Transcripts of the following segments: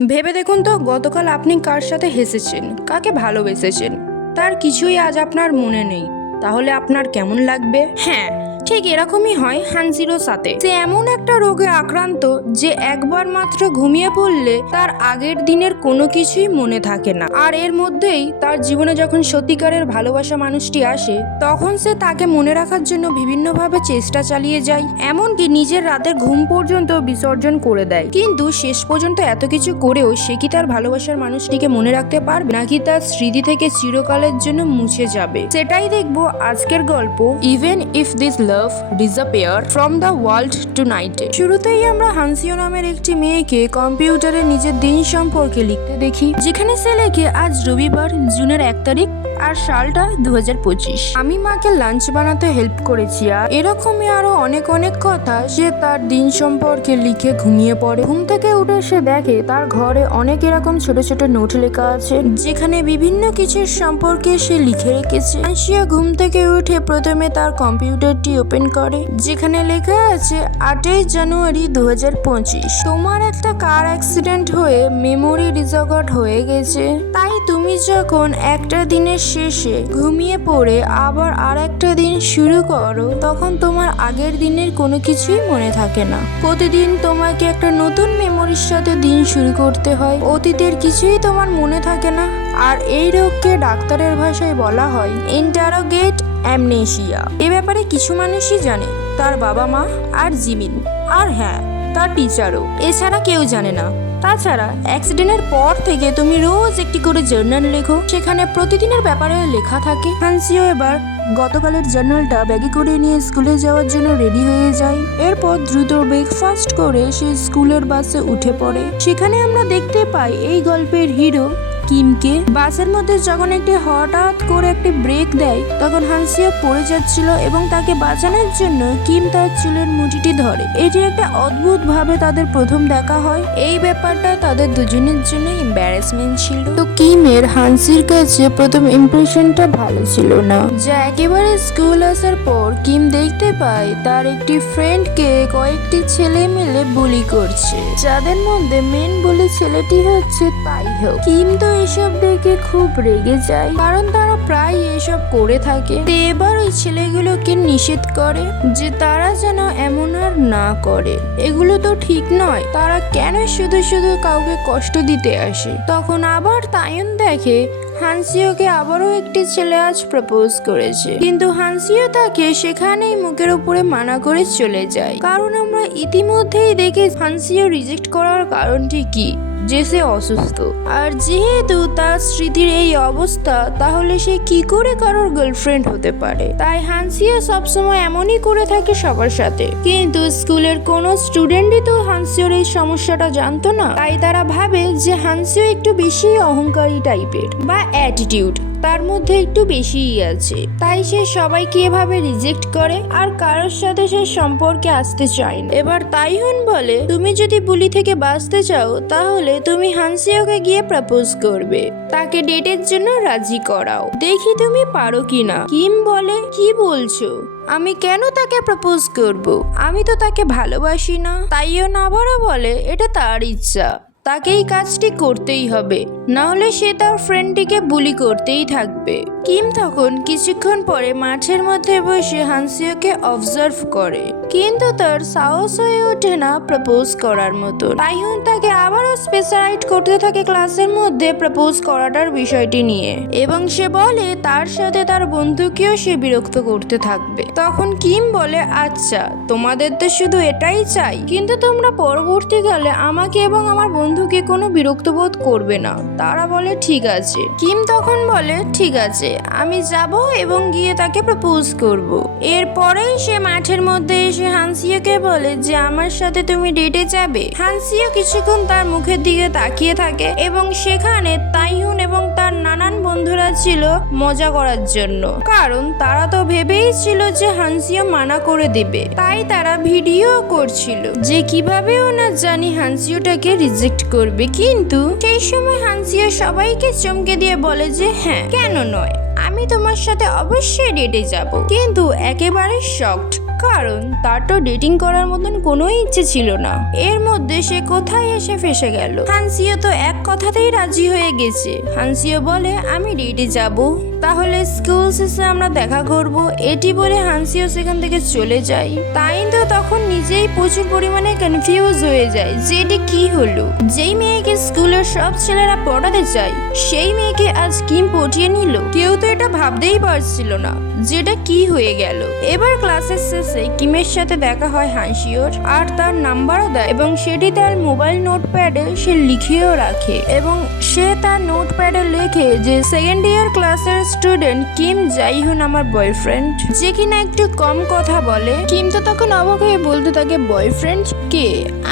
ভেবে দেখুন তো গতকাল আপনি কার সাথে হেসেছেন, কাকে ভালোবেসেছেন, তার কিছুই আজ আপনার মনে নেই। তাহলে আপনার কেমন লাগবে? হ্যাঁ, ঠিক এরকমই হয় হানজিরোর সাথে। সে এমন একটা রোগে আক্রান্ত যে একবার মাত্র ঘুমিয়ে পড়লে তার আগের দিনের কোনো কিছুই মনে থাকে না। আর এর মধ্যেই তার জীবনে যখন সত্যিকারের ভালোবাসা মানুষটি আসে, তখন সে তাকে মনে রাখার জন্য বিভিন্নভাবে চেষ্টা চালিয়ে যায়, এমনকি নিজের রাতের ঘুম পর্যন্ত বিসর্জন করে দেয়। কিন্তু শেষ পর্যন্ত এত কিছু করেও সে কি তার ভালোবাসার মানুষটিকে মনে রাখতে পারবে, নাকি তার স্মৃতি থেকে চিরকালের জন্য মুছে যাবে? সেটাই দেখবো আজকের গল্প even if this love disappear from the world tonight. শুরুতেই আমরা হানসিও নামের একটি মেয়েকে কম্পিউটারে নিজের দিন সম্পর্কে লিখতে দেখি, যেখানে সে লেখে আজ রবিবার জুনের 1 তারিখ আর সালটা 2025। আমি মাকে লাঞ্চ বানাতে হেল্প করেছি। আর এরকমই আরো অনেক অনেক কথা সে তার দিন সম্পর্কে লিখে ঘুমিয়ে পড়ে। ঘুম থেকে উঠে সে দেখে তার ঘরে অনেক এরকম ছোট ছোট নোট লেখা আছে, যেখানে বিভিন্ন কিছুর সম্পর্কে সে লিখে রেখেছে। হানসিও ঘুম থেকে উঠে প্রথমে তার কম্পিউটারটি ওপেন করে, যেখানে লেখা আছে 8 জানুয়ারি 2025। তোমার একটা কার অ্যাক্সিডেন্ট হয়ে মেমোরি ডিসঅর্ডার হয়ে গেছে, তাই তুমি যখন একটা দিনের শেষে ঘুমিয়ে পড়ে আবার আর একটা দিন শুরু করো, তখন তোমার আগের দিনের কোনো কিছুই মনে থাকে না। প্রতিদিন তোমাকে একটা নতুন মেমোরির সাথে দিন শুরু করতে হয়, অতীতের কিছুই তোমার মনে থাকে না। আর এই রোগকে ডাক্তারের ভাষায় বলা হয় ইন্টারোগেট অ্যামনেশিয়া। এ ব্যাপারে কিছু মানুষই জানে, তার বাবা মা আর জিমিন, আর হ্যাঁ, তার টিচারও। এছাড়া কেউ জানে না। তাছাড়া অ্যাক্সিডেন্টের পর থেকে তুমি রোজ একটি করে জার্নাল লেখো, সেখানে প্রতিদিনের ব্যাপারে লেখা থাকে। হানসিও এবার গতকালের জার্নালটা ব্যাগে করে নিয়ে স্কুলে যাওয়ার জন্য রেডি হয়ে যায়। এরপর দ্রুত ব্রেকফাস্ট করে সে স্কুলের বাসে উঠে পড়ে। সেখানে আমরা দেখতে পাই এই গল্পের হিরো কিমকে। বাসের মধ্যে যখন একটি হঠাৎ করে একটি ব্রেক দেয়, তখন হানসিও পড়ে যাচ্ছিল এবং তাকে বাঁচানোর জন্য কিম তার চুলের মুঠিটি ধরে। এটি একটা অদ্ভুত ভাবে তাদের প্রথম দেখা হয়। এই ব্যাপারটা তাদের দুজনের জন্য এম্বারাসমেন্ট ছিল। তো কিমের হানসির কাছে প্রথম ইমপ্রেশনটা ভালো ছিল না, যা একেবারে স্কুল আসার পর কিম দেখতে পায় তার একটি ফ্রেন্ডকে কয়েকটি ছেলে মিলে বুলি করছে, যাদের মধ্যে মেন বুলি ছেলেটি হচ্ছে তাইহো। কিম তো এসব দেখে খুব রেগে যায়, কারণ তারা প্রায় এসব করে থাকে। এবার ওই ছেলেগুলোকে নিষেধ করে যে তারা যেন এমন আর না করে, এগুলো তো ঠিক নয়, তারা কেন শুধু শুধু কাউকে কষ্ট দিতে আসে। তখন আবার তাইয়ন দেখে হানসিওকে আবারও একটি ছেলে আজ প্রপোজ করেছে, কিন্তু হানসিও তাকে সেখানেই মুখের উপরে মানা করে চলে যায়। কারণ আমরা ইতিমধ্যেই দেখে হানসিও রিজেক্ট করার কারণটি কি, যে সে অসুস্থ। আর যেহেতু তার স্মৃতির এই অবস্থা, তাহলে সে কি করে কারোর গার্লফ্রেন্ড হতে পারে। তাই হানসিও সবসময় এমনই করে থাকে সবার সাথে। কিন্তু স্কুলের কোনো স্টুডেন্টই তো হানসিওর এই সমস্যাটা জানতো না। তাই তারা ভাবে যে হানসিও একটু বেশি অহংকারী টাইপের, বা অ্যাটিটিউড তার মধ্যে একটু বেশিই আছে। তাই সে সবাইকে এভাবে রিজেক্ট করে আর কারোর সাথে সে সম্পর্কে আসতে চায় না। এবার তাইহুন বলে, তুমি যদি বুলি থেকে বাঁচতে চাও, তাহলে তুমি হানসিওকে গিয়ে প্রপোজ করবে, তাকে ডেটের জন্য রাজি করাও, দেখি তুমি পারো কিনা। কিম বলে, কি বলছো? আমি কেন তাকে প্রপোজ করব? আমি তো তাকে ভালোবাসি না। তাইহুন আবারও বলে, এটা তার ইচ্ছা, তাকে এই কাজটি করতেই হবে, না হলে সে তার ফ্রেন্ডটিকে বুলি করতেই থাকবে। কিম তখন কিছুক্ষণ পরে মাঠের মধ্যে বসে হানসিওকে অবজার্ভ করে, কিন্তু তার সাহস হয়ে ওঠে না প্রপোজ করার মতো। তাইহুন তাকে আবারও স্পেশালাইজ করতে থাকে ক্লাসের মধ্যে প্রপোজ করাটার বিষয়টি নিয়ে, এবং সে বলে তার সাথে তার বন্ধুকেও সে বিরক্ত করতে থাকবে। তখন কিম বলে, আচ্ছা, তোমাদের তো শুধু এটাই চাই, কিন্তু তোমরা পরবর্তীকালে আমাকে এবং আমার বন্ধুকে কোনো বিরক্ত বোধ করবে না। তারা বলে ঠিক আছে। কিম তখন বলে, ঠিক আছে, আমি যাব এবং গিয়ে তাকে প্রপোজ করব। এরপরেই সে মাঠের মধ্যে এসে হানসিওকে বলে যে আমার সাথে তুমি ডেটে যাবে। হানসিও কিছুক্ষণ তার মুখের দিকে তাকিয়ে থাকে, এবং সেখানে তাইহুন এবং তার নানান বন্ধুরা ছিল মজা করার জন্য, কারণ তারা তো ভেবেই ছিল যে হানসিও মানা করে দেবে। তাই তারা ভিডিও করছিল যে কিভাবে ওনা জানি হানসিওটাকে রিজেক্ট করবে। কিন্তু সেই সময় হানসিও সবাইকে চমকে দিয়ে বলে যে হ্যাঁ, কেন নয়, আমি তোমার সাথে অবশ্যই ডেটে যাব। কিন্তু একেবারে শকড, কারণ তার তো ডেটিং করার মতন কোনো ইচ্ছে ছিল না। এর মধ্যে সে কোথায় এসে ফেসে গেল। হানসিও তো এক কথাতেই রাজি হয়ে গেছে। হানসিও বলে আমি ডেটে যাব, তাহলে স্কুল শেষে আমরা দেখা করব। এটি বলে হানসিও সেখান থেকে চলে যায়। তাইন তো তখন নিজেই প্রচুর পরিমাণে কনফিউজ হয়ে যায় যে এটি কি হলো। যেই মেয়েকে স্কুলের সব ছেলেরা পটাতে চায় সেই মেয়েকে আজ কিম পটিয়ে নিল। কেউ তো এটা ভাবতেই পারছিল না যেটা কি হয়ে গেল। এবার ক্লাসের শেষে কিমের সাথে দেখা হয় হানসিওর, আর তার নাম্বারও দেয় এবং সেটি তার মোবাইল নোটপ্যাডে সে লিখেও রাখে। এবং সে তার নোটপ্যাডে লেখে যে সেকেন্ড ইয়ার ক্লাসের স্টুডেন্ট কিম জাইহুন আমার বয়ফ্রেন্ড, যে কিনা একটু কম কথা বলে। কিম তো তখন অবাক হয়ে বলতে থাকে বয়ফ্রেন্ড কে?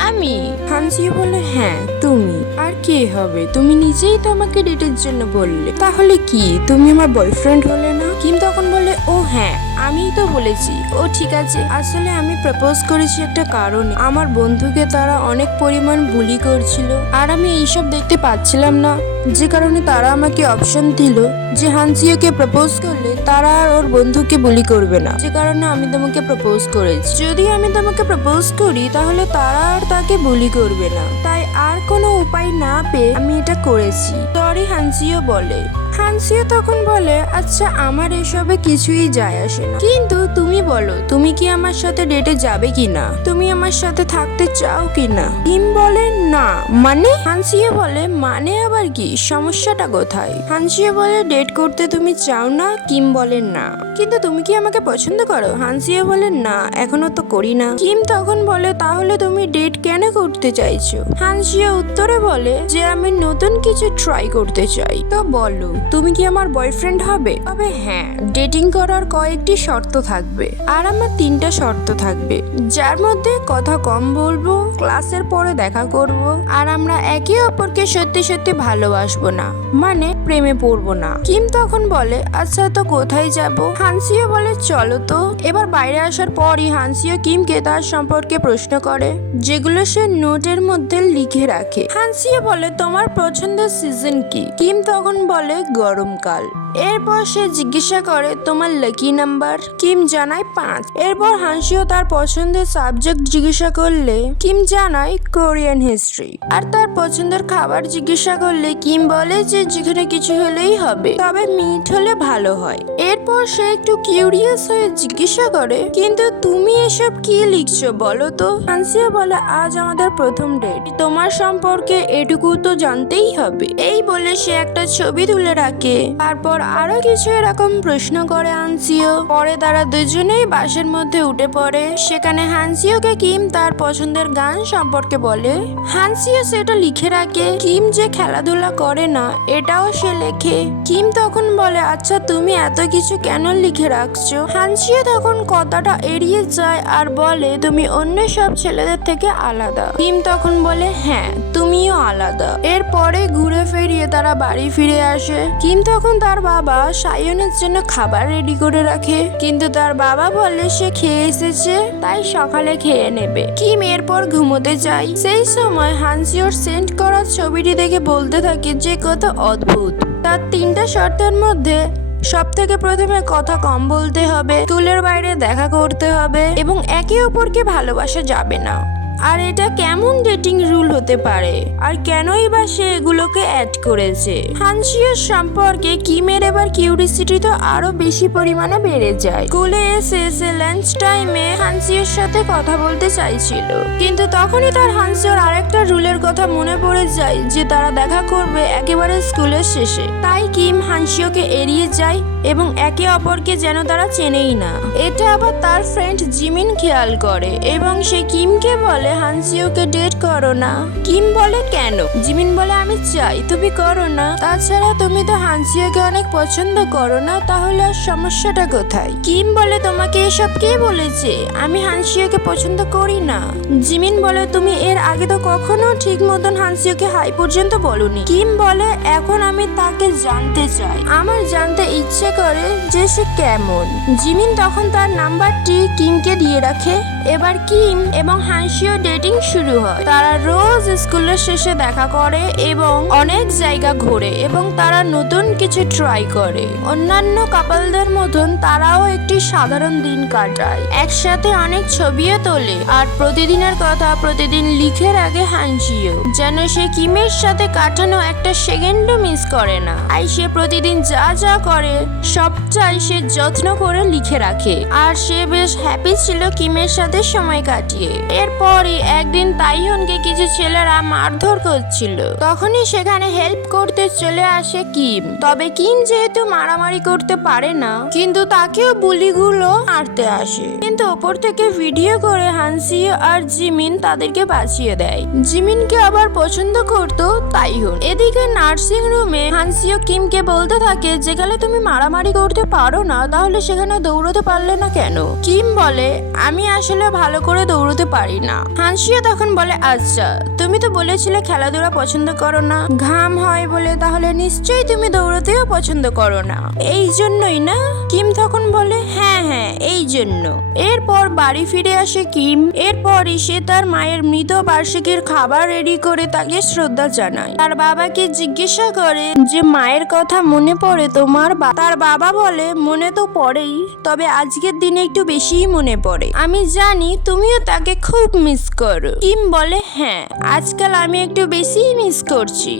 আমি। হানসিও বলে হ্যাঁ তুমি, আর কে হবে? তুমি নিজেই তো আমাকে ডেটের জন্য বললে, তাহলে কি তুমি আমার বয়ফ্রেন্ড হলে না? কিম তখন বলে ও হ্যাঁ আমিই তো বলেছি। ও ঠিক আছে, আসলে আমি প্রপোজ করেছি একটা কারণে। আমার বন্ধুকে তারা অনেক পরিমাণ বুলি করছিল আর আমি এইসব দেখতে পাচ্ছিলাম না, যে কারণে তারা আমাকে অপশন দিল যে হানসিওকে প্রপোজ করলে তারা আর ওর বন্ধুকে বুলি করবে না, যে কারণে আমি তোমাকে প্রপোজ করেছি। যদি আমি তোমাকে প্রপোজ করি তাহলে তারা আর তাকে বুলি করবে না, তাই আর কোনো উপায় না পেয়ে আমি এটা করেছি। সরি হানসিও বলে। হানসিও তখন বলে আচ্ছা আমার এসবে কিছুই যায় আসে না, কিন্তু তুমি বলো তুমি কি আমার সাথে ডেটে যাবে কিনা, তুমি আমার সাথে থাকতে চাও কিনা? কিম বলে না। মানে? হানসিও বলে মানে আবার কি, সমস্যাটা কোথায়? হানসিও বলে ডেট করতে তুমি চাও না। কিম বলে না। কিন্তু তুমি কি আমাকে পছন্দ করো? হানসিও বলে না এখনো তো করি না। কিম তখন বলে তাহলে তুমি ডেট কেন করতে চাইছো? হানসিও উত্তরে বলে যে আমি নতুন কিছু ট্রাই করতে চাই। তো বলো তুমি কি আমার বয়ফ্রেন্ড হবে? তবে হ্যাঁ, ডেটিং করার কয়েকটি শর্ত থাকবে, আর আমার 3টা শর্ত থাকবে, যার মধ্যে কথা কম বলবো, ক্লাসের পরে দেখা করব, আর আমরা একে অপরকে সত্যি সত্যি ভালোবাসবো না, মানে প্রেমে পড়বো না। কিম তখন বলে আচ্ছা তো কোথায় যাব? হানসিও বলে চলো তো। এবার বাইরে আসার পরই হানসিও কিমকে তার সম্পর্কে প্রশ্ন করে, যেগুলো সে নোটের মধ্যে লিখে রাখে। হানসিও বলে তোমার পছন্দের সিজন কি? কিম তখন বলে গরমকাল। এরপর সে জিজ্ঞাসা করে তোমার লাকি নাম্বার? কিম জানায় 5। এরপর হানসিও তার পছন্দের সাবজেক্ট জিজ্ঞাসা করলে কিম জানায় কোরিয়ান হিস্ট্রি। আর তার পছন্দের খাবার জিজ্ঞাসা করলে কিম বলে যে যেখানে কিছু হলেই হবে, তবে মিট হলে ভালো হয়। এরপর সে একটু কিউরিয়াস হয়ে জিজ্ঞাসা করে কিন্তু তুমি এসব কি লিখছো বলো তো? হানসিও বলে আজ আমাদের প্রথম ডেট, তোমার সম্পর্কে এটুকু তো জানতেই হবে। এই বলে সে একটা ছবি তুলে রাখে। তারপর আরো কিছু এরকম প্রশ্ন করে হানসিও। পরে তারা দুজনেই বাসের মধ্যে উঠে পড়ে। সেখানে হানসিওকে কিম তার পছন্দের গান সম্পর্কে বলে। হানসিও সেটা লিখে রাখে। কিম যে খেলাধুলা করে না এটাও সে লেখে। কিম তখন বলে আচ্ছা তুমি এত কিছু কেন লিখে রাখছো? হানসিও তখন কথাটা এড়িয়ে যায় আর বলে তুমি অন্য সব ছেলেদের থেকে আলাদা। কিম তখন বলে হ্যাঁ তুমিও আলাদা। এরপরে ঘুরে ফিরিয়ে তারা বাড়ি ফিরে আসে। কিম তখন তার বাবা সায়নের জন্য খাবার রেডি করে রাখে, কিন্তু তার বাবা বলে সে খেয়ে এসেছে তাই সকালে খেয়ে নেবে। কিম এরপর ঘুমোতে যায়। সেই সময় হানসিওর সেন্ড করা ছবিটি দেখে বলতে থাকে যে কত অদ্ভুত। তার 3টা শর্তের মধ্যে সব থেকে প্রথমে কথা কম বলতে হবে, স্কুলের বাইরে দেখা করতে হবে এবং একে অপরকে ভালোবাসা যাবে না। আর এটা কেমন ডেটিং রুল হতে পারে, আর কেনই বা সে এগুলোকে অ্যাড করেছে? হানসিওর সম্পর্কে কিমের এবার কিউরিসিটি তো আরো বেশি পরিমাণে বেড়ে যায়। স্কুলে এসে লাঞ্চ টাইমে হানসিওর সাথে কথা বলতে চাইছিল, কিন্তু তখনই তার হানসিওর আরেকটা রুলের কথা মনে পড়ে যায় যে তারা দেখা করবে একেবারে স্কুলের শেষে। তাই কিম হানসিওকে এড়িয়ে যায় এবং একে অপরকে যেন তারা চেনেই না। এটা আবার তার ফ্রেন্ড জিমিন খেয়াল করে এবং সে কিমকে বলে হানসিওকে ডেট করো না। কিম বলে কেন? জিমিন বলে আমি চাই তুমি করো না, তাছাড়া তুমি তো হানসিওকে অনেক পছন্দ করো না, তাহলে আর সমস্যাটা কোথায়? কিম বলে তোমাকে এসব কে বলেছে? আমি হানসিওকে পছন্দ করি না। জিমিন বলে তুমি এর আগে তো কখনো ঠিক মতন হানসিওকে হাই পর্যন্ত বলনি। কিম বলে এখন আমি তাকে জানতে চাই, আমার জানতে ইচ্ছে করে যে সে কেমন। জিমিন তখন তার নাম্বারটি কিমকে দিয়ে রাখে এবার কিম এবং হানসিও ডেটিং শুরু হয়। তারা রোজ স্কুলের শেষে দেখা করে এবং অনেক জায়গা ঘোরে এবং তারা নতুন কিছু ট্রাই করে। অন্যান্য কাপলদের মতন তারাও একটি সাধারণ দিন কাটায়, একসাথে অনেক ছবিও তোলে আর প্রতিদিনের কথা প্রতিদিন লিখে রাখে হানসিও, যেন সে কিমের সাথে কাটানো একটা সেকেন্ডও মিস করে না। আর সে প্রতিদিন যা যা করে সবটাই সে যত্ন করে লিখে রাখে আর সে বেশ হ্যাপি ছিল কিমের সাথে সময় কাটিয়ে। এরপরই একদিন তাইহনকে কিছু ছেলেরা মারধর করছিল, তখনই সেখানে হেল্প করতে চলে আসে কিম। তবে কিম যেহেতু মারামারি করতে পারে না, কিন্তু তাকেও বুলিগুলো মারতে আসে, কিন্তু ওপর থেকে ভিডিও করে হানসিও আর জিমিন তাদেরকে বাঁচিয়ে দেয়। জিমিনকে আবার পছন্দ করতো তাইহন। এদিকে নার্সিং রুমে হানসিও কিমকে বলতে থাকে, যেখানে তুমি মারামারি করতে পারো না তাহলে সেখানে দৌড়তে পারলে না কেন? কিম বলে, আমি আসলে ভালো করে দৌড়তে পারি না। হানসিও তখন বলে, আচ্ছা তুমি তো বলেছিলে খেলাধুলা পছন্দ করো না, ঘাম হয় বলে, তাহলে নিশ্চয়ই তুমি দৌড়তেও পছন্দ করো না, এই জন্যই না? কিম তখন বলে, হ্যাঁ হ্যাঁ এই জন্য। এরপর বাড়ি ফিরে আসে কিম। এরপরই সে তার মায়ের মৃত বার্ষিকীর খাবার রেডি করে তাকে শ্রদ্ধা জানায়। তার বাবাকে জিজ্ঞাসা করে যে মায়ের কথা মনে পড়ে তোমার? তার বাবা বলে, মনে তো পড়েই, তবে আজকের দিনে একটু বেশিই মনে পড়ে। আমি জানি তুমিও তাকে খুব মিস করো। কিম বলে, হ্যাঁ আজকাল আমি একটু বেশিই মিস করছি।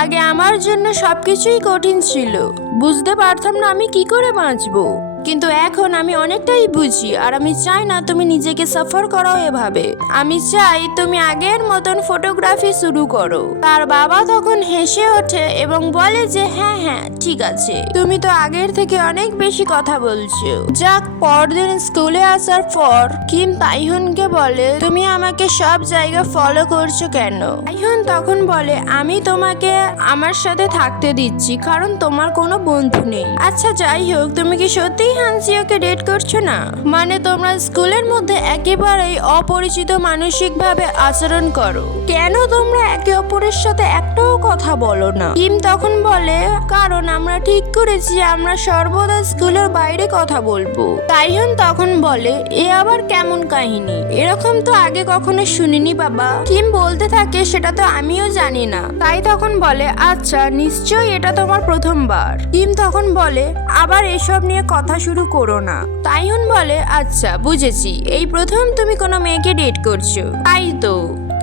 আগে আমার জন্য সবকিছুই কঠিন ছিল, বুঝতে পারতাম না আমি কি করে বাঁচবো, কিন্তু এখন আমি অনেকটাই বুঝি আর আমি চাই না তুমি নিজেকে সাফার করো এভাবে। আমি চাই তুমি আগের মতন ফটোগ্রাফি শুরু করো। তার বাবা তখন হেসে ওঠে এবং বলে যে হ্যাঁ হ্যাঁ ঠিক আছে, তুমি তো আগের থেকে অনেক বেশি কথা বলছো। যাক, পরদিন স্কুলে আসার পর কিম তাইহনকে বলে, তুমি আমাকে সব জায়গা ফলো করছো কেন? তাইহন তখন বলে, আমি তোমাকে আমার সাথে থাকতে দিচ্ছি কারণ তোমার কোনো বন্ধু নেই। আচ্ছা যাই হোক, তুমি কি সত্যি হানসিওকে ডেট করছো না? মানে তোমরা স্কুলের মধ্যে একেবারেই অপরিচিত মানসিকভাবে আচরণ করো, কেন তোমরা একে অপরের সাথে একটাও কথা বলো না? কিম তখন বলে, কারণ আমরা ঠিক করেছি আমরা সর্বদা স্কুলের বাইরে কথা বলবো। তাইহন তখন বলে, এ আবার কেমন কাহিনী? এরকম তো আগে কখনো শুনিনি বাবা। কিম বলতে থাকে, সেটা তো আমিও জানি না। তাই তখন বলে, আচ্ছা নিশ্চয়ই এটা তোমার প্রথমবার। কিম তখন বলে, আবার এসব নিয়ে কথা শুরু করো না। তাইহন বলে, আচ্ছা বুঝেছি, এই প্রথম তুমি কোনো মেয়েকে ডেট করছো,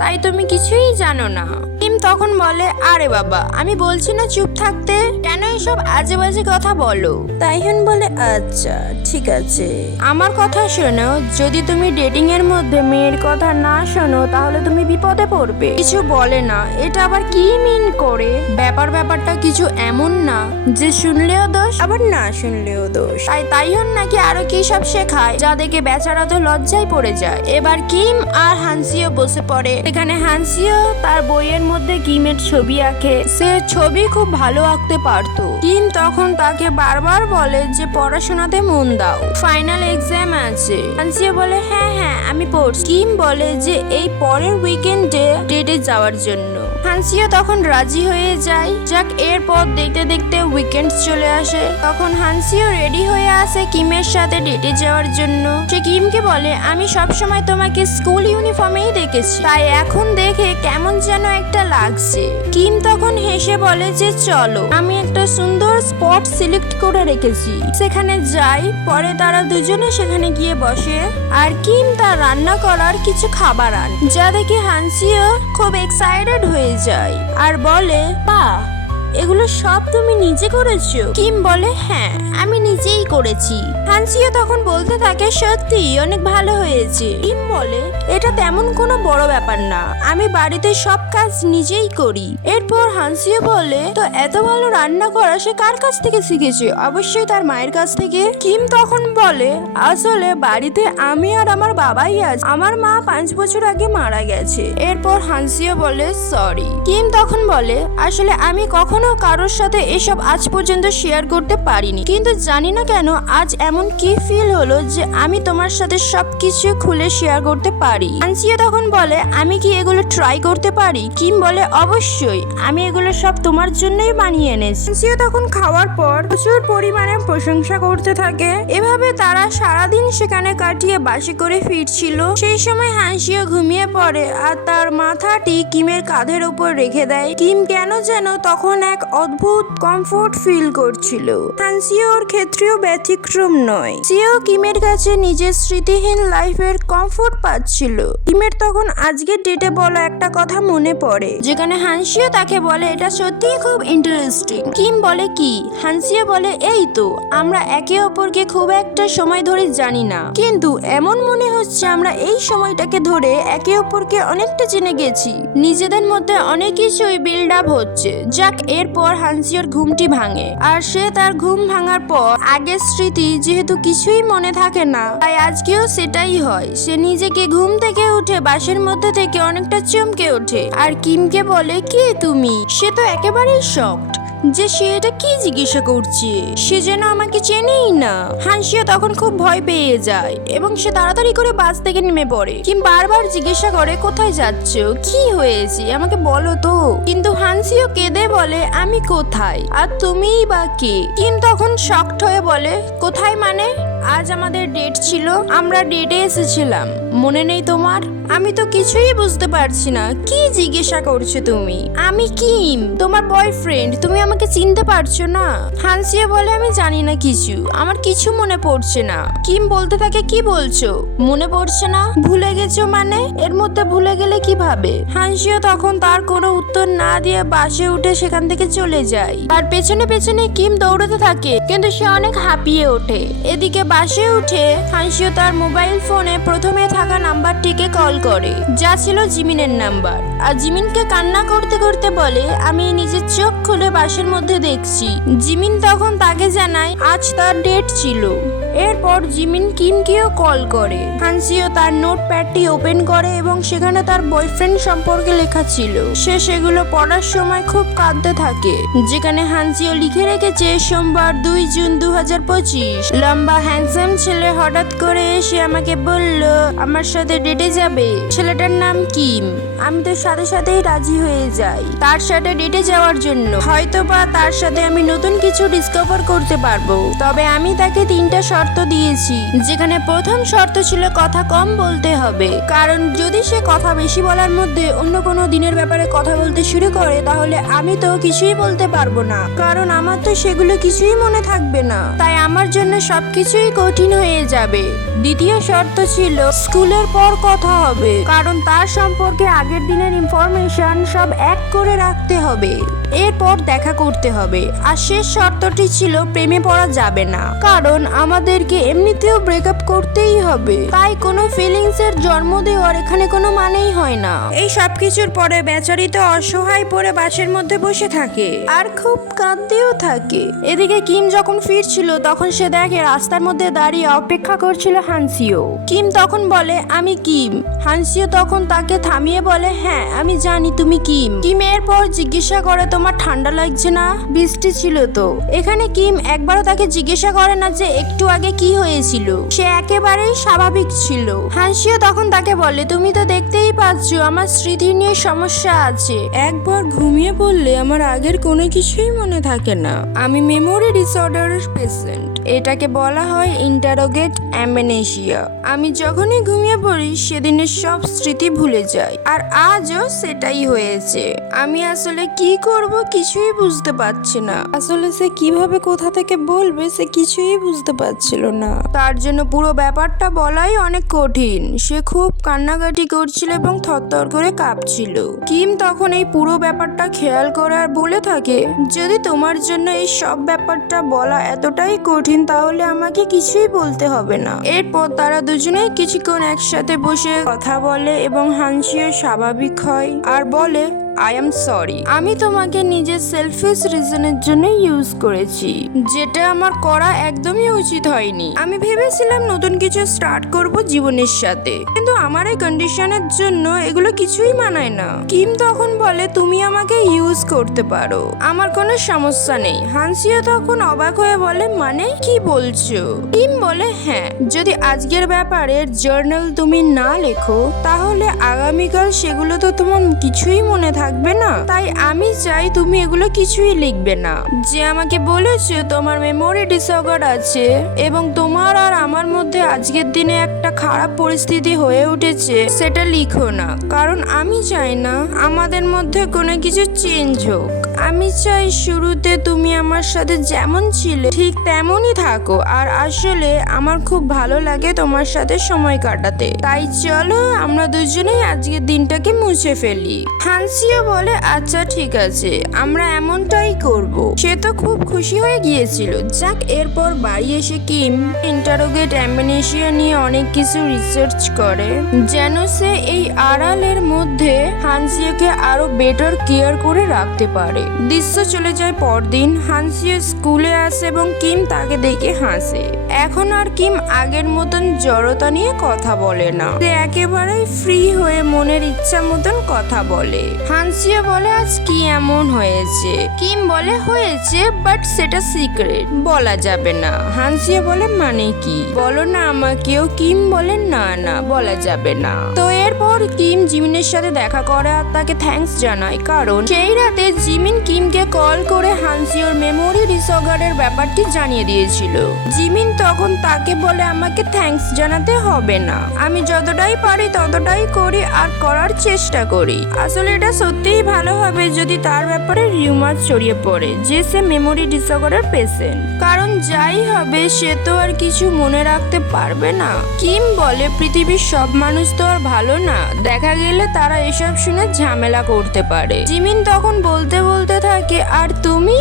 তাই তুমি কিছুই জানো না। কিম তখন বলে, আরে বাবা আমি বলছি না চুপ থাকতে, কেন এসব আজে বাজে কথা বলো? তাইহন বলে, আচ্ছা ঠিক আছে, আমার কথা শোনো, যদি তুমি ডেটিং এর মধ্যে মেয়ের কথা না শোনো তাহলে তুমি বিপদে পড়বে। কিছু বলে না, এটা আবার কি মিন করে? ব্যাপারটা কিছু এমন না যে শুনলেও দোষ আবার না শুনলেও দোষ। তাইহন নাকি আরো কি সব শেখায়, যা দেখে বেচারা তো লজ্জায় পড়ে যায়। এবার কিম আর হানসিও বসে পড়ে। এখানে হানসিও তার বইয়ের মধ্যে কিমের ছবি আঁকে। সে ছবি খুব ভালো আঁকতে পারতো। কিম তখন তাকে বারবার বলে যে পড়াশোনাতে মন দাও, ফাইনাল এক্সাম আছে। হানসিও বলে, হ্যাঁ হ্যাঁ আমি পড়ছি। কিম বলে যে এই পরের উইকেন্ডে ডেটে যাওয়ার জন্য। হানসিও তখন রাজি হয়ে যায়। যাক, এরপর দেখতে দেখতে উইকেন্ড চলে আসে। তখন হানসিও রেডি হয়ে আসে কিমের সাথে ডেটে যাওয়ার জন্য। সে কিমকে বলে, আমি সবসময় তোমাকে স্কুল ইউনিফর্মেই দেখেছি, তাই এখন দেখে কেমন যেন একটা লাগছে। কিম তখন হেসে বলে যে চলো, আমি একটা সুন্দর স্পট সিলেক্ট করে রেখেছি, সেখানে যাই। পরে তারা দুজনে সেখানে গিয়ে বসে আর কিম তার রান্না করার কিছু খাবার আন, যা দেখে হানসিও খুব এক্সাইটেড হয়ে যায় আর বলে, বাহ এগুলো সব তুমি নিজে করেছো? কিম বলে, হ্যাঁ আমি নিজেই করেছি। হানসিও তখন বলতে থাকে, সত্যি অনেক ভালো হয়েছে। কিম বলে, এটা তেমন কোনো বড় ব্যাপার না, আমি বাড়িতে সব কাজ নিজেই করি। এরপর হানসিও বলে, তো এত ভালো রান্না করা সে কার কাছ থেকে শিখেছে? অবশ্যই তার মায়ের কাছ থেকে। কিম তখন বলে, আসলে বাড়িতে আমি আর আমার বাবাই আছে, আমার মা 5 বছর আগে মারা গেছে। এরপর হানসিও বলে, সরি। কিম তখন বলে, আসলে আমি কখন কখনো কারোর সাথে এসব আজ পর্যন্ত শেয়ার করতে পারিনি, কিন্তু জানি না কেন আজ এমন কি ফিল হলো যে আমি তোমার সাথে সবকিছু খুলে শেয়ার করতে পারি। হানসিও তখন বলে আমি কি এগুলো ট্রাই করতে পারি? কিম বলে অবশ্যই, আমি এগুলো সব তোমার জন্যই বানিয়ে এনেছি। হানসিও তখন খাওয়ার পর প্রচুর পরিমাণে প্রশংসা করতে থাকে। এভাবে তারা সারাদিন সেখানে কাটিয়ে বাসে করে ফিরছিল। সেই সময় হানসিও ঘুমিয়ে পড়ে আর তার মাথাটি কিমের কাঁধের উপর রেখে দেয়। কিম কেন যেন তখন এক অদ্ভুত কমফোর্ট ফিল করছিল। হানসিওর ক্ষেত্রেও ব্যতিক্রম নয়, সেও কিমের কাছে নিজের স্মৃতিহীন লাইফের কমফোর্ট পাচ্ছিল। কিমের তখন আজকের ডেটে বলা একটা কথা মনে পড়ে, যেখানে হানসিও তাকে বলে এটা সত্যিই খুব ইন্টারেস্টিং। কিম বলে কি? হানসিও বলে এই তো, আমরা একে অপরকে খুব একটা সময় ধরে জানি না, কিন্তু এমন মনে হচ্ছে আমরা এই সময়টাকে ধরে একে অপরকে অনেকটা জেনে গেছি। নিজেদের মধ্যে অনেক কিছুই বিল্ড আপ হচ্ছে। যাক, এরপর হানসিওর ঘুমটি ভাঙে আর সে তার ঘুম ভাঙার পর আগের স্মৃতি যেহেতু কিছুই মনে থাকে না, তাই আজকেও সেটাই হয়। সে নিজেকে ঘুম থেকে উঠে বাসের মধ্যে থেকে অনেকটা চমকে ওঠে আর কিমকে বলে কে তুমি? সে তো একেবারেই শকড যে সে এটা কি জিজ্ঞাসা করছে, সে যেন আমাকে চেনেই না। হানসিও তখন খুব ভয় পেয়ে যায় এবং সে তাড়াতাড়ি করে বাস থেকে নেমে পড়ে। কিম বারবার জিজ্ঞাসা করে কোথায় যাচ্ছ, কি হয়েছে, আমাকে বলো তো। কিন্তু হানসিও কেঁদে বলে আমি কোথায় আর তুমিই বা কে? কিম তখন শকড হয়ে বলে কোথায় মানে? আজ আমাদের ডেট ছিল, আমরা ডেটে এসেছিলাম, মনে নেই তোমার? আমি তো কিছুই বুঝতে পারছি না, কি জিজ্ঞাসা করছো তুমি? আমি কিম, তোমার বয়ফ্রেন্ড, তুমি আমাকে চিনতে পারছো না? হানসিও বলে আমি জানি না কিছু, আমার কিছু মনে পড়ছে না। কিম বলতে থাকে কি বলছো, মনে পড়ছে না? ভুলে গেছো মানে? এর মধ্যে ভুলে গেলে কিভাবে? হানসিও তখন তার কোনো উত্তর না দিয়ে বাসে উঠে সেখান থেকে চলে যায় আর পেছনে পেছনে কিম দৌড়াতে থাকে, কিন্তু সে অনেক হাঁপিয়ে ওঠে। এদিকে বাসে উঠে হানসিও তার মোবাইল ফোনে প্রথমে থাকা নাম্বারটিকে কল করে, যা ছিল জিমিনের নাম্বার। আর জিমিনকে কান্না করতে করতে বলে আমি নিজের চোখ খুলে বাসের মধ্যে দেখছি। জিমিন তখন তাকে জানায় আজ তার ডেট ছিল। এরপর জিমিন কিমকেও কল করে। হানসিও তার নোটপ্যাডটি ওপেন করে এবং সেখানে তার বয়ফ্রেন্ড সম্পর্কে লেখা ছিল। সে সেগুলো পড়ার সময় খুব কাঁদতে থাকে, যেখানে হানসিও লিখে রেখেছে সোমবার 2 জুন 2025 লম্বা হ্যান্ডসাম ছেলে হঠাৎ করে এসে আমাকে বলল আমার সাথে ডেটে যাবে। ছেলেটার নাম কিম। আমি তো সাথে সাথেই রাজি হয়ে যাই তার সাথে ডেটে যাওয়ার জন্য। হয়তোবা তার সাথে আমি নতুন কিছু ডিসকভার করতে পারবো। তবে আমি তাকে 3টা শর্ত দিয়েছি, যেখানে প্রথম শর্ত ছিল কথা কম বলতে হবে, কারণ যদি সে কথা বেশি বলার মধ্যে অন্য কোনো দিনের ব্যাপারে কথা বলতে শুরু করে তাহলে আমি তো কিছুই বলতে পারবো না, কারণ আমার তো সেগুলো কিছুই মনে থাকবে না, তাই আমার জন্য সবকিছুই কঠিন হয়ে যাবে। দ্বিতীয় শর্ত ছিল স্কুলের পর কথা হবে, কারণ তার সম্পর্কে আগের দিনের ইনফরমেশন সব এক করে রাখতে হবে, এরপর দেখা করতে হবে। আর শেষ শর্তটি ছিল প্রেমে পড়া যাবে না, কারণ আমাদেরকে এমনিতেও ব্রেকআপ করতেই হবে, তাই কোনো ফিলিংস এর জন্ম দেওয়ার এখানে কোনো মানেই হয় না। এই সব কিছুর পরে বেচারি তো অসহায় পড়ে বাসের মধ্যে বসে থাকে আর খুব কাঁদতেও থাকে। এদিকে কিম যখন ফিরছিল তখন সে দেখে রাস্তার মধ্যে দাঁড়িয়ে অপেক্ষা করছিল হানসিও। কিম তখন বলে আমি কিম। হানসিও তখন তাকে থামিয়ে বলে হ্যাঁ আমি জানি তুমি কিম। কিম এরপর জিজ্ঞাসা করে তোমার ঠান্ডা লাগছে না? বৃষ্টি ছিল তো। এখানে কিম একবারও তাকে জিজ্ঞাসা করে না যে একটু আগে কি হয়েছিল, সে একেবারেই স্বাভাবিক ছিল। হানসিও তখন তাকে বলে তুমি তো দেখতেই পাচ্ছ আমার স্মৃতি নিয়ে সমস্যা আছে, একবার ঘুমিয়ে পড়লে আমার আগের কোনো কিছুই মনে থাকে না, আমি মেমোরি ডিসঅর্ডারের পেশেন্ট, এটাকে বলা হয় ইন্টারোগেট অ্যামনেশিয়া। আমি যখনই ঘুমিয়ে পড়ি সেদিনের সব স্মৃতি ভুলে যাই, আর আজও সেটাই হয়েছে। আমি আসলে কি করব কিছুই বুঝতে পারছি না, আসলে সে কিভাবে কোথা থেকে বলবে সে কিছুই বুঝতে পারছিল না, তার জন্য পুরো ব্যাপারটা বলাই অনেক কঠিন। সে খুব কান্নাকাটি করছিল এবং থরথর করে কাঁপছিল। কিম তখন এই পুরো ব্যাপারটা খেয়াল করে আর বলে থাকে যদি তোমার জন্য এই সব ব্যাপারটা বলা এতটাই কঠিন তাহলে আমাকে কিছুই বলতে হবে না। এরপর তারা দুজনেই কিছুক্ষণ একসাথে বসে কথা বলে এবং হানসিও স্বাভাবিক হয় আর বলে আই এম সরি। আমি তোমাকে নিজের সেলফিশ রিজনের জন্য ইউজ করেছি, যেটা আমার করা একদমই উচিত হয়নি। আমি ভেবেছিলাম নতুন কিছু স্টার্ট করব জীবনের সাথে, কিন্তু আমার এই কন্ডিশনের জন্য এগুলো কিছুই মানায় না। কিম তখন বলে তুমি আমাকে ইউজ করতে পারো, আমার কোনো সমস্যা নেই। হানসিও তখন অবাক হয়ে বলে মানে কি বলছো? কিম বলে হ্যাঁ, যদি আজকের ব্যাপারে জার্নাল তুমি না লেখো তাহলে আগামীকাল সেগুলো তো তোমার কিছুই মনে থাকবে না। তাই আমি চাই তুমি এগুলো কিছুই লিখবে না। যে আমাকে বলেছো তোমার মেমোরি ডিসঅর্ডার আছে এবং তোমার আর আমার মধ্যে আজকের দিনে একটা খারাপ পরিস্থিতি হয়ে উঠেছে, সেটা লিখো না। কারণ আমি চাই না আমাদের মধ্যে কোনো কিছু চেঞ্জ হোক। আমি চাই শুরুতে তুমি আমার সাথে যেমন ছিলে ঠিক তেমনই থাকো। আর আসলে আমার খুব ভালো লাগে তোমার সাথে সময় কাটাতে। তাই চলো আমরা দুজনেই আজকের দিনটাকে মুছে ফেলি। হানসিও বলে আচ্ছা ঠিক আছে, আমরা এমনটাই করব। সে তো খুব খুশি হয়ে গিয়েছিল। যাক, এরপর বাড়ি এসে কিম ইন্টারোগেট অ্যামনেশিয়া নিয়ে অনেক কিছু রিসার্চ করে, যেন সে এই আড়ালের মধ্যে হানসিওকে আরো বেটার কেয়ার করে রাখতে পারে। দৃশ্য চলে যায় পরদিন। হানসিও স্কুলে আসে এবং কিম তাকে দেখে হাসে। এখন আর কিম আগের মতন জড়তা নিয়ে কথা বলে না, সে একেবারেই ফ্রি হয়ে মনের ইচ্ছা মতন কথা বলে। হানসিও বলে আজ কি এমন হয়েছে? কিম বলে হয়েছে, বাট সেটা সিক্রেট, বলা যাবে না। হানসিও বলে মানে কি, বলো না আমাকেও। কিম বলে না না, বলা যাবে না। তো এরপর কিম জিমিনের সাথে দেখা করে আর তাকে থ্যাঙ্কস জানায়, কারণ সেই রাতে জিমিন কিমকে কল করে হানসিওর মেমোরি ডিসঅর্ডারের ব্যাপারটি জানিয়ে দিয়েছিল। জিমিন তখন তাকে বলে আমাকে থ্যাঙ্কস জানাতে হবে না, আমি যতটাই পারি ততটাই করি আর করার চেষ্টা করি। আসলে এটা সত্যিই ভালো হবে যদি তার ব্যাপারে রিউমার ছড়িয়ে পড়ে যে সে মেমোরি ডিসঅর্ডারের পেশেন্ট, কারণ যাই হবে সে তো আর কিছু মনে রাখতে পারবে না। কিম বলে পৃথিবীর সব মানুষ তো আর ভালো না, দেখা গেলে তারা এসব শুনে ঝামেলা করতে পারে। জিমিন তখন বলতে বলতে থাকে আর তুমি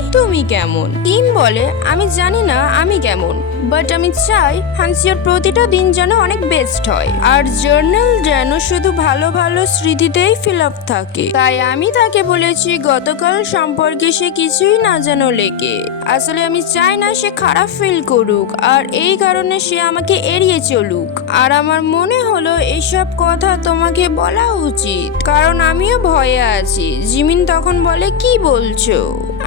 কেমন? কিম বলে আমি জানি না আমি কেমন, বাট আমি চাই হানসিওর প্রতিটা দিন যেন অনেক বেস্ট হয় আর জার্নাল যেন শুধু ভালো ভালো স্মৃতিতেই ফিল আপ থাকে। তাই আমি তাকে বলেছি গতকাল সম্পর্কে সে কিছুই না যেন লেখে। আসলে আমি চাই না সে খারাপ ফিল করুক আর এই কারণে সে আমাকে এড়িয়ে চলুক। আর আমার মনে হলো এইসব কথা তোমাকে বলা উচিত, কারণ আমিও ভয়ে আছি। জিমিন তখন বলে কি বলছো?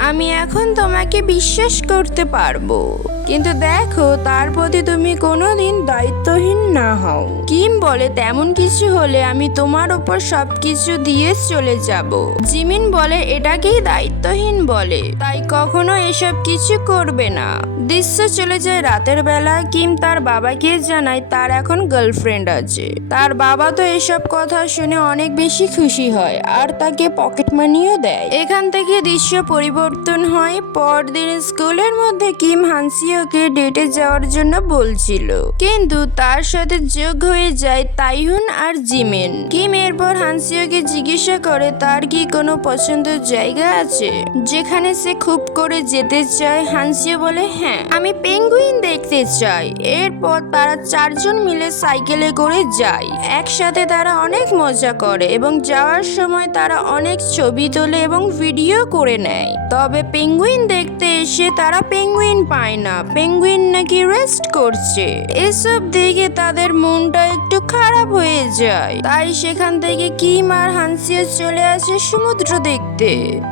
আমি এখন তোমাকে বিশ্বাস করতে পারবো, কিন্তু দেখো তার প্রতি তুমি কোনোদিন দায়িত্বহীন না হও। কিম বলে তেমন কিছু হলে আমি তোমার উপর সবকিছু দিয়ে চলে যাব। জিমিন বলে এটাকেই দায়িত্বহীন বলে, তাই কখনো এসব কিছু করবে না। দৃশ্য চলে যায় রাতের বেলা। কিম তার বাবাকে জানায় তার এখন গার্লফ্রেন্ড আছে। তার বাবা তো এসব কথা শুনে অনেক বেশি খুশি হয় আর তাকে পকেট মানিও দেয়। এখান থেকে দৃশ্য পরিবর্তন হয়। পরদিন স্কুলের মধ্যে কিম হানসিওকে ডেটে যাওয়ার জন্য বলছিল, কিন্তু তার সাথে যোগ হয়ে যায় তাইহুন আর জিমিন। কিম এরপর হানসিওকে জিজ্ঞাসা করে তার কি কোনো পছন্দের জায়গা আছে যেখানে সে খুব করে যেতে চায়। হানসিও বলে হ্যাঁ, আমি পেঙ্গুইন দেখতে চাই। এরপর তারা চারজন মিলে সাইকেলে করে যায়। একসাথে তারা অনেক মজা করে এবং যাওয়ার সময় তারা অনেক ছবি তোলে এবং ভিডিও করে নেয়। তবে পেঙ্গুইন দেখতে এসে তারা পেঙ্গুইন পায় না, পেঙ্গুইন নাকি রেস্ট করছে। এসব দেখে তাদের মনটা একটু খারাপ হয়ে যায়। তাই সেখান থেকে কিম আর হানসিও চলে আসে সমুদ্র দেখতে।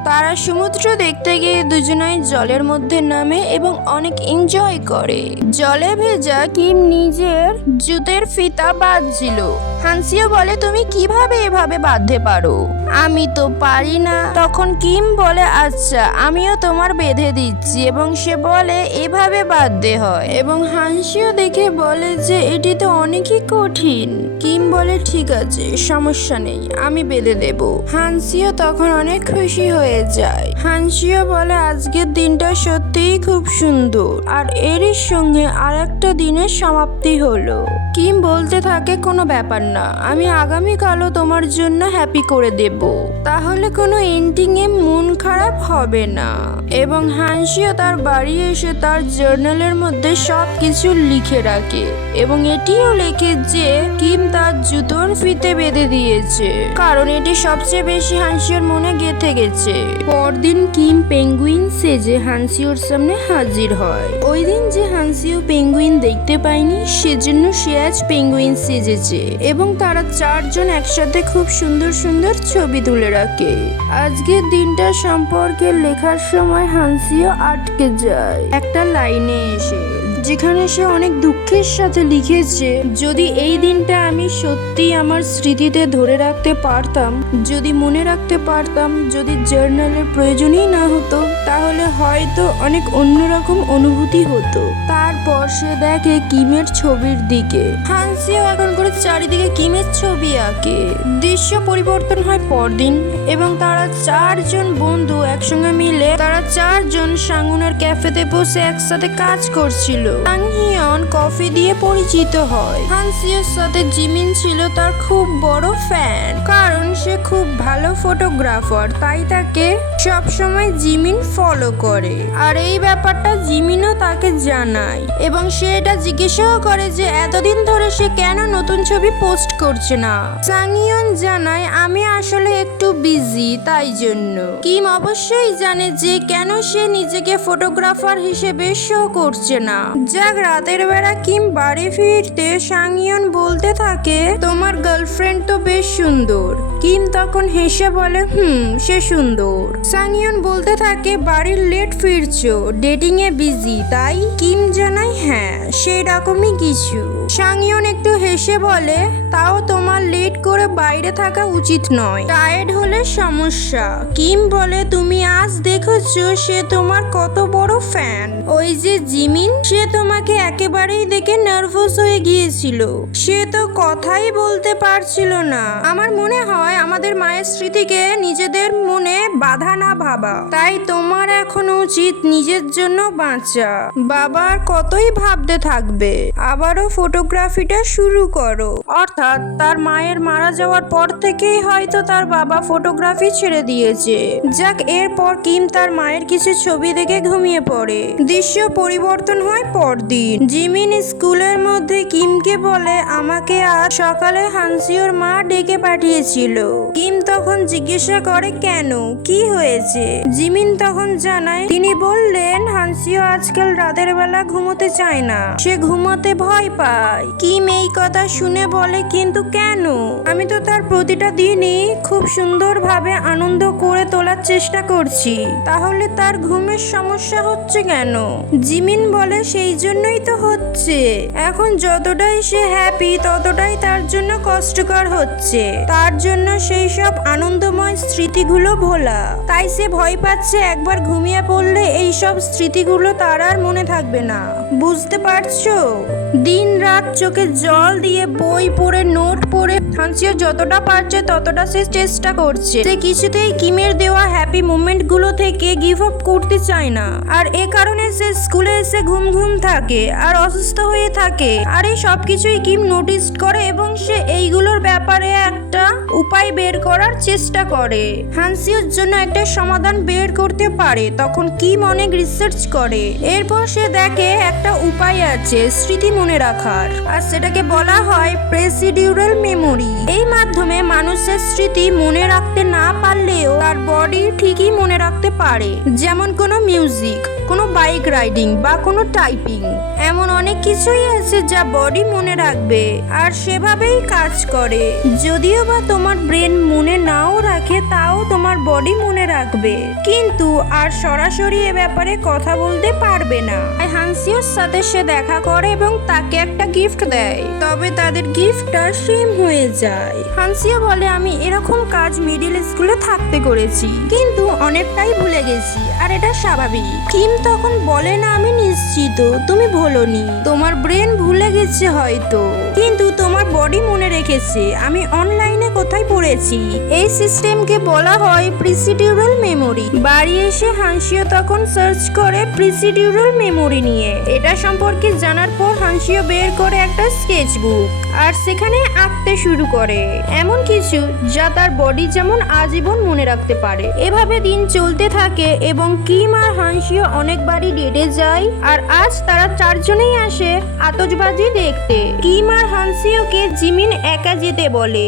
তারা সমুদ্র দেখতে গিয়ে দুজনেই জলের মধ্যে নামে এবং অনেক এনজয় করে। জলে ভেজা কিম নিজের জুতের ফিতা বাঁধছিল। হানসিও বলে তুমি কিভাবে এভাবে বাঁধতে পারো? আমি তো পারি না। তখন কিম বলে আচ্ছা আমিও তোমার বেঁধে দিচ্ছি, এবং সে বলে এভাবে বাঁধতে হয়, এবং হানসিও দেখে বলে যে এটি তো অনেকই কঠিন। কিম বলে ঠিক আছে, সমস্যা নেই, আমি বেঁধে দেব। হানসিও তখন অনেক খুশি হয়ে যায়। হানসিও বলে আজকের দিনটা সত্যিই খুব সুন্দর আর এরই সঙ্গে আর একটা দিনের সমাপ্তি হলো। কিম বলতে থাকে কোনো ব্যাপার না, আমি আগামীকালও তোমার জন্য হ্যাপি করে দেব। তাহলে কোনো এন্ডিং এ মন খারাপ হবে না। এবং হানসিও তার বাড়ি এসে তার জার্নালের মধ্যে সবকিছু লিখে রাখে এবং এটিও লেখে যে কিম তার জুতোর ফিতে বেঁধে দিয়েছে, কারণ এটি সবচেয়ে বেশি হানসিওর মনে গেঁথে গেছে। পরদিন কিম পেঙ্গুইন সেজে হানসিওর সামনে হাজির হয়। ওই দিন যে হানসিও পেঙ্গুইন দেখতে পায়নি সেজন্য সে আজ পেঙ্গুইন সেজেছে এবং তারা চারজন একসাথে খুব সুন্দর সুন্দর ছবি তুলে রাখে। আজকের দিনটা সম্পর্কে লেখার সময় হানসিও আটকে যায় একটা লাইনে এসে, যেখানে সে অনেক দুঃখের সাথে লিখেছে, যদি এই দিনটা আমি সত্যি আমার স্মৃতিতে ধরে রাখতে পারতাম, যদি মনে রাখতে পারতাম, যদি জার্নালের প্রয়োজনই না হতো, তাহলে হয়তো অনেক অন্যরকম অনুভূতি হতো। তারপর সে দেখে কিমের ছবির দিকে। হানসিও এখন করে চারিদিকে কিমের ছবি আঁকে। দৃশ্য পরিবর্তন হয় পরদিন এবং তারা চারজন বন্ধু একসঙ্গে মিলে তারা চারজন সাংহুনের ক্যাফেতে বসে একসাথে কাজ করছিল। সাংহিয়ন কফি দিয়ে পরিচিত হয়। হানসিওর সাথে জিমিন ছিল তার খুব বড় ফ্যান, কারণ সে খুব ভালো ফটোগ্রাফার, তাই তাকে সবসময় জিমিন ফলো করে। আর এই ব্যাপারটা জিমিনও তাকে জানায় এবং সে এটা জিজ্ঞাসাও করে যে এতদিন ধরে সে কেন নতুন ছবি পোস্ট করছে না। সাংহিয়ন জানায়, আমি আসলে একটু বিজি, তাই জন্য। কিম অবশ্যই জানে যে কেন সে নিজেকে ফটোগ্রাফার হিসেবে শো করছে না। যাক, রাতের বেলা কিম বাড়ি ফিরতে সাংহিয়ন বলতে থাকে, তোমার গার্লফ্রেন্ড তো বেশ সুন্দর। কিম তখন হেসে বলে, সে সুন্দর। সাংহিয়ন বলতে থাকে, বাড়ির লেট ফিরছো, ডেটিং এ বিজি, তাই? কিম জানায়, হ্যাঁ সেই রকমই কিছু। সাংহিয়ন একটু হেসে বলে, তাও তোমার লেট করে বাইরে থাকা উচিত নয়, টায়ার্ড হলে সমস্যা। কিম বলে, তুমি আজ দেখেছো সে তোমার কত বড় ফ্যান। ওই যে জিমিন, সে তোমাকে একেবারেই দেখে নার্ভাস হয়ে গিয়েছিল, সে তো কথাই বলতে পারছিল না। আমার মনে হয় আমাদের মায়ের স্মৃতিকে নিজেদের মনে বাধা না ভাবা, তাই তোমার এখন উচিত নিজের জন্য বাঁচা। বাবার কতই ভাবতে থাকবে, আবারও ফটোগ্রাফিটা শুরু করো। অর্থাৎ তার মায়ের মারা যাওয়ার পর থেকেই হয়তো তার বাবা ফটোগ্রাফি ছেড়ে দিয়েছে। যাক, এরপর কিম তার মায়ের কিছু ছবি দেখে ঘুমিয়ে পড়ে। দৃশ্য পরিবর্তন হয় পরদিন। জিমিন স্কুলের মধ্যে কিমকে বলে, আমাকে আজ সকালে হানসিওর মা ডেকে পাঠিয়েছিল। কিম তখন জিজ্ঞাসা করে, কেন, কি হয়েছে? জিমিন তখন জানায়, তিনি বললেন হানসিও আজকাল রাতের বেলা ঘুমোতে চায় না, সে ঘুমোতে ভয় পায়। কিম এই কথা শুনে বলে, কিন্তু কেন? আমি তো তার প্রতিটা দিনই খুব সুন্দরভাবে আনন্দ করে তোলার চেষ্টা করছি, তাহলে তার ঘুমের সমস্যা হচ্ছে কেন? জিমিন বলে, সেই জন্যই তো হচ্ছে, এখন যতটাই সে হ্যাপি ততটাই তার জন্য কষ্টকর হচ্ছে, তার জন্য সেই সব আনন্দময় স্মৃতিগুলো ভোলা, তাই সে ভয় পাচ্ছে একবার ঘুমিয়ে পড়লে এই সব স্মৃতিগুলো তার আর মনে থাকবে না। বুঝতে পারছো? দিন রাত চোখে জল দিয়ে বই পড়ে নোট পড়ে হানসিও যতটা পারছে ততটা সে চেষ্টা করছে। সে কিছুতেই কিমের দেওয়া হ্যাপি মোমেন্ট গুলো থেকে গিভ আপ করতে চায় না, আর এ কারণে সে স্কুলে এসে ঘুম থাকে আর অসুস্থ হয়ে থাকে। আর এই সবকিছুই কিম নোটিস করে এবং সে এইগুলোর ব্যাপারে একটা উপায় বের করার চেষ্টা করে, হানসিওর জন্য একটা সমাধান বের করতে পারে। তখন কিম অনেক রিসার্চ করে, এরপর সে দেখে একটা উপায় আছে স্মৃতি মনে রাখার, আর সেটাকে বলা হয় প্রেসিডিউরাল মেমোরি। এই মাধ্যমে মানুষের স্মৃতি মনে রাখতে না পারলেও তার বডি ঠিকই মনে রাখতে পারে, যেমন কোনো মিউজিক, কোনো বাইক রাইডিং বা কোনো টাইপিং। এমন অনেক কিছুই আছে যা বডি মনে রাখবে আর সেভাবেই কাজ করে। যদিও বা তোমার ব্রেন মনে নাও রাখে, তাও তোমার বডি মনে রাখবে, কিন্তু আর সরাসরি এ ব্যাপারে কথা বলতে পারবে না। হানসিওর সাথে সে দেখা করে এবং তাকে একটা গিফট দেয়, তবে তাদের গিফটটা সেম হয়ে যায়। হানসিও বলে, আমি এরকম কাজ মিডিল স্কুলে থাকতে করেছি, কিন্তু অনেকটাই ভুলে গেছি, আর এটা স্বাভাবিক। কিম তখন বলে, না আমি নিশ্চিত তুমি ভুলোনি, তোমার ব্রেন ভুলে গেছে হয়তো, কিন্তু তোমার বডি মনে রেখেছে। আমি অনলাইনে কোথায় পড়েছি, এই সিস্টেমকে বলা হয় প্রিসিডিউরাল মেমোরি। বাড়ি এসে হানসিও তখন সার্চ করে প্রিসিডিউরাল মেমোরি নিয়ে। এটা সম্পর্কে জানার পর হানসিও বের করে একটা স্কেচ বুক। আর সেখানে আঁকতে শুরু করে এমন কিছু যা তার বডি যেমন আজীবন মনে রাখতে পারে। এভাবে দিন চলতে থাকে এবং কিম আর হানসিও অনেকবারই ডেটে যায়। আর আজ তারা চারজনেই আসে আতশবাজি দেখতে। কিম আর হানসিওকে জিমিন একা যেতে বলে